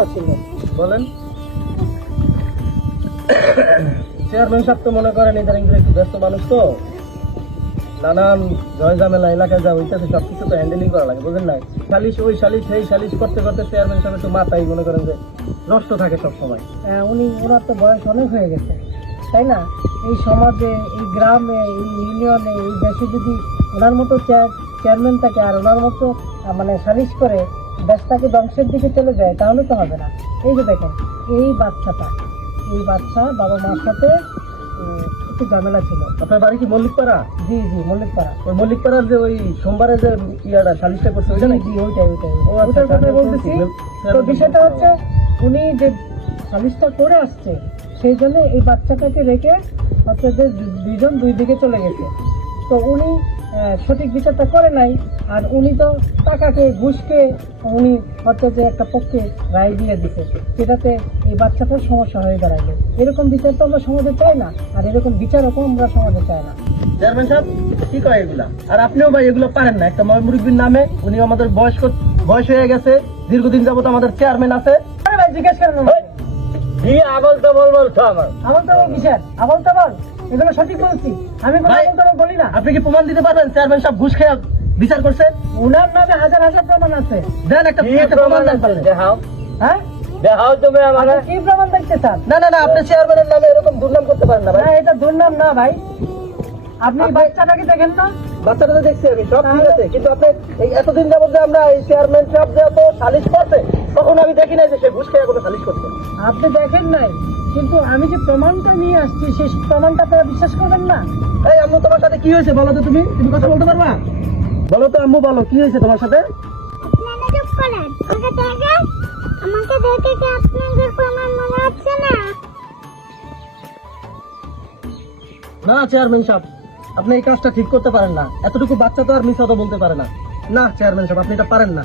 কথা ছিল। বলেন। চেয়ারম্যান সাহেব তো মনে করেন ইদানিং একটু ব্যস্ত মানুষ, তো নানান জয় ঝামেলা এলাকায় যা হইতেছে সবকিছু তো হ্যান্ডেলিং করা লাগে, বুঝেন না? সালিশ ওই সালিশ সেই সালিশ করতে করতে চেয়ারম্যান সাহেব একটু মাথায় মনে করেন যে নষ্ট থাকে সব সময়। ওনার তো বয়স অনেক হয়ে গেছে, তাই না? এই সমাজে, এই গ্রামে, এই ইউনিয়নে, এই দেশে যদি ওনার মতো চেয়ারম্যান থাকে আর ওনার মতো মানে সালিশ করে দেশটাকে ধ্বংসের দিকে চলে যায়, তাহলে তো হবে না। এই যে দেখেন, এই বাচ্চা বাবা মার সাথে একটু ঝামেলা ছিল। আপনার বাড়ি কি মল্লিকপাড়া? জি মল্লিকপাড়া। ওই মল্লিকপাড়ার যে ওই সোমবারে যে ইয়াটা সালিশটা করছে ওইটা নাকি? ওইটাই ও আচ্ছা, ওটার কথা বলতেছি। তো বিষয়টা হচ্ছে, উনি যে সালিশটা করে আসছে সেই জন্য এই বাচ্চাটাকে রেখে হচ্ছে যে দুইজন দুই দিকে চলে গেছে। তো উনি সঠিক বিচারটা করে নাই, আর উনি তো টাকাকে ঘুষকে উনি হচ্ছে যে একটা পক্ষে রায় দিয়ে দিছে, সেটাতে এই বাচ্চাটার সমস্যা হয়ে দাঁড়াবে। এরকম বিচার তো আমরা সমাজে চাই না, আর এরকম বিচারও আমরা সমাজে চাই না। চেয়ারম্যান সাহেব কি কয় এগুলা? আর আপনিও ভাই এগুলো পারেন না। একটা মুরব্বীর নামে, উনি আমাদের বয়স হয়ে গেছে, দীর্ঘদিন যাবত আমাদের চেয়ারম্যান আছে। আরে ভাই জিজ্ঞেস করেন না। আবল তো বলছো আমার আবল তো বিচার, আবল তো বল, এগুলো সঠিক বলছি আমি, কোনো আবল তো বলি না। আপনি কি প্রমাণ দিতে পারবেন চেয়ারম্যান সাহেব ঘুষ খেয়ে বিচার করছে? উনার নামে হাজার হাজার প্রমাণ আছে। দেন একটা প্রমাণ দেন পারলে। হ্যাঁ, দেখাও তুমি আমাকে। কি প্রমাণ দেখতে চান? না আপনি চেয়ারম্যানের নামে এরকম দুর্নাম করতে পারেন না ভাই। না, এটা দুর্নাম না ভাই। আপনি বাচ্চাটাকে দেখেন না? বাচ্চাটা তো দেখছি আমি, সব ঠিক আছে, কিন্তু আপনি এই এতদিন যাবত যে আমরা এই চেয়ারম্যান সাহেব যে এত সালিশ করছে, তখন আমি দেখি নাই যে সে ঘুষ খেয়ে কোনো সালিশ করছে। আপনি দেখেন নাই, কিন্তু আমি যে প্রমাণটা নিয়ে আসছি সেই প্রমাণটা আপনারা বিশ্বাস করবেন না। এই আম্মু, তোমার সাথে কি হয়েছে বলো তো? তুমি কথা বলতে পারবা? বলো তো আম্মু, বলো কি হয়েছে তোমার সাথে? আপনারা চুপ করেন। আমাকে দেখে কি আপনাদের প্রমাণ মনে হচ্ছে না? না চেয়ারম্যান সাহেব, আপনি এই কাজটা ঠিক করতে পারেন না। এতটুকু বাচ্চা তো আর মিথ্যা কথা বলতে পারে না। না চেয়ারম্যান সাহেব, আপনি এটা পারেন না।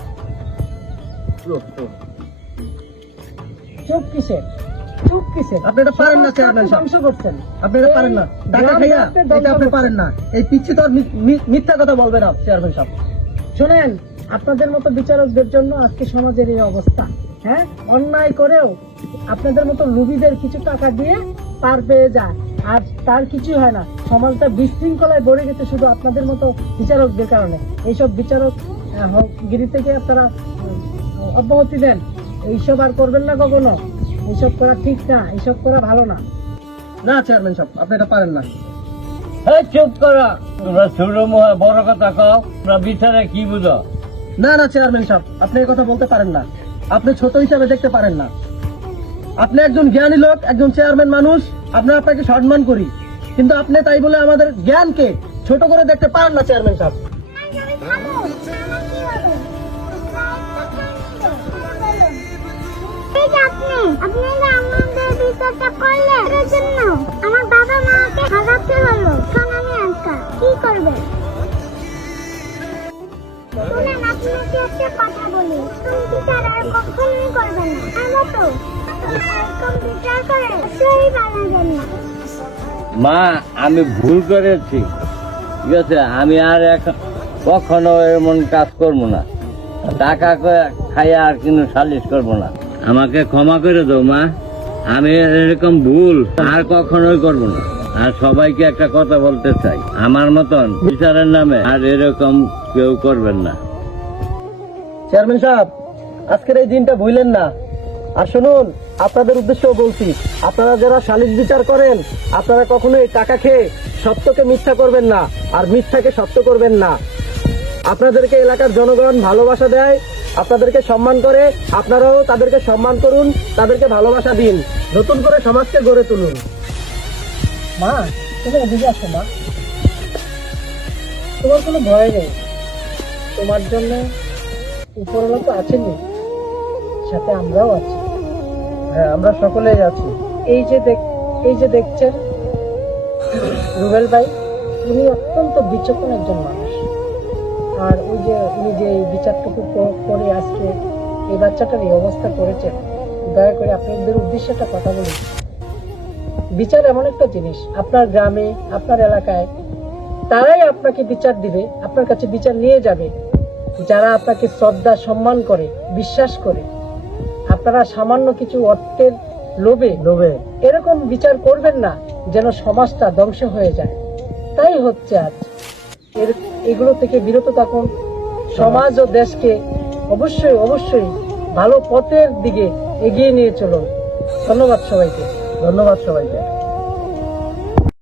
চুপ কিসের? আপনি এটা পারেন না চেয়ারম্যান সাহেব, ধ্বংস করছেন। আপনি এটা পারেন না। টাকা খাইয়া এটা আপনি পারেন না। এই পিচ্ছি তো আর মিথ্যা কথা বলবে না চেয়ারম্যান সাহেব। শোনেন, আপনাদের মতো বিচারকদের জন্য আজকে সমাজের এই অবস্থা। হ্যাঁ, অন্যায় করেও আপনাদের মতো লোভীদের কিছু টাকা দিয়ে পার পেয়ে যায়, আর তার কিছু হয় না। সমাজটা বিশৃঙ্খলায় ভরে গেছে শুধু আপনাদের মতো বিচারকদের কারণে। এইসব বিচারক গিরি থেকে আপনারা অব্যাহতি দেন। এইসব আর করবেন না কখনো। এইসব করা ঠিক না, এইসব করা ভালো না। না চেয়ারম্যান সাহেব, আপনি এটা পারেন না। চুপ করা, তোমরা ছোট মুখে বড় কথা কও, তোমরা বিচারে কি বুঝো? না চেয়ারম্যান সাহেব, আপনি এই কথা বলতে পারেন না। আপনি ছোট হিসাবে দেখতে পারেন না। আপনি একজন জ্ঞানী লোক, একজন চেয়ারম্যান মানুষ, আমরা আপনাকে সম্মান করি, কিন্তু আপনি তাই বলে আমাদের জ্ঞানকে ছোট করে দেখতে পারেন না চেয়ারম্যান সাহেব। আপনারা আমাদের বিচারটা করলে এর জন্য আমার বাবা মাকে হারাতে হলো। সোনালি আঙ্কা কি করবেন? শুনেন, আপনাকে একটা কথা বলি, তুমি বিচার আর কখনোই করবেন না। আমরা তো এরকম বিচার করে সেই বানাবেন না। মা, আমি ভুল করেছি, ঠিক আছে? আমি আর কখনো এমন কাজ করবো না। টাকা খাইয়া আর কিন্তু সালিশ করবো না। আমাকে ক্ষমা করে দাও মা, আমি এরকম ভুল আর কখনোই করবো না। আর সবাইকে একটা কথা বলতে চাই, আমার মতন বিচারের নামে আর এরকম কেউ করবেন না। চেয়ারম্যান সাহেব, আজকের এই দিনটা ভুলেন না। আর শুনুন, আপনাদের উদ্দেশ্যেও বলছি, আপনারা যারা সালিশ বিচার করেন, আপনারা কখনো এই টাকা খেয়ে সত্যকে মিথ্যা করবেন না, আর মিথ্যাকে সত্য করবেন না। আপনাদেরকে এলাকার জনগণ ভালোবাসা দেয়, আপনাদেরকে সম্মান করে, আপনারাও তাদেরকে সম্মান করুন, তাদেরকে ভালোবাসা দিন, নতুন করে সমাজকে গড়ে তুলুন। মা, তুমি এদিকে আসো মা। তোমার কোনো ভয় নেই, তোমার জন্য উপরওয়ালা তো আছেনই, সাথে আমরাও আছি। হ্যাঁ, আমরা সকলেই আছি। এই যে দেখছেন রুবেল ভাই, উনি অত্যন্ত বিচক্ষণ একজন মানুষ। আর ওই যে উনি যে এই বিচারটুকু করে আজকে এই বাচ্চাটার এই অবস্থা করেছেন, দয়া করে আপনাদের উদ্দেশ্যে একটা কথা বলি। বিচার এমন একটা জিনিস, আপনার গ্রামে, আপনার এলাকায় তারাই আপনাকে বিচার দিবে, আপনার কাছে বিচার নিয়ে যাবে যারা আপনাকে শ্রদ্ধা সম্মান করে, বিশ্বাস করে। আপনারা সামান্য কিছু অর্থের লোভে লোভে এরকম বিচার করবেন না যেন সমাজটা ধ্বংস হয়ে যায়। তাই হচ্ছে আজ এগুলো থেকে বিরত থাকুন। সমাজ ও দেশকে অবশ্যই অবশ্যই ভালো পথের দিকে এগিয়ে নিয়ে চলুন। ধন্যবাদ সবাইকে। ধন্যবাদ সবাইকে।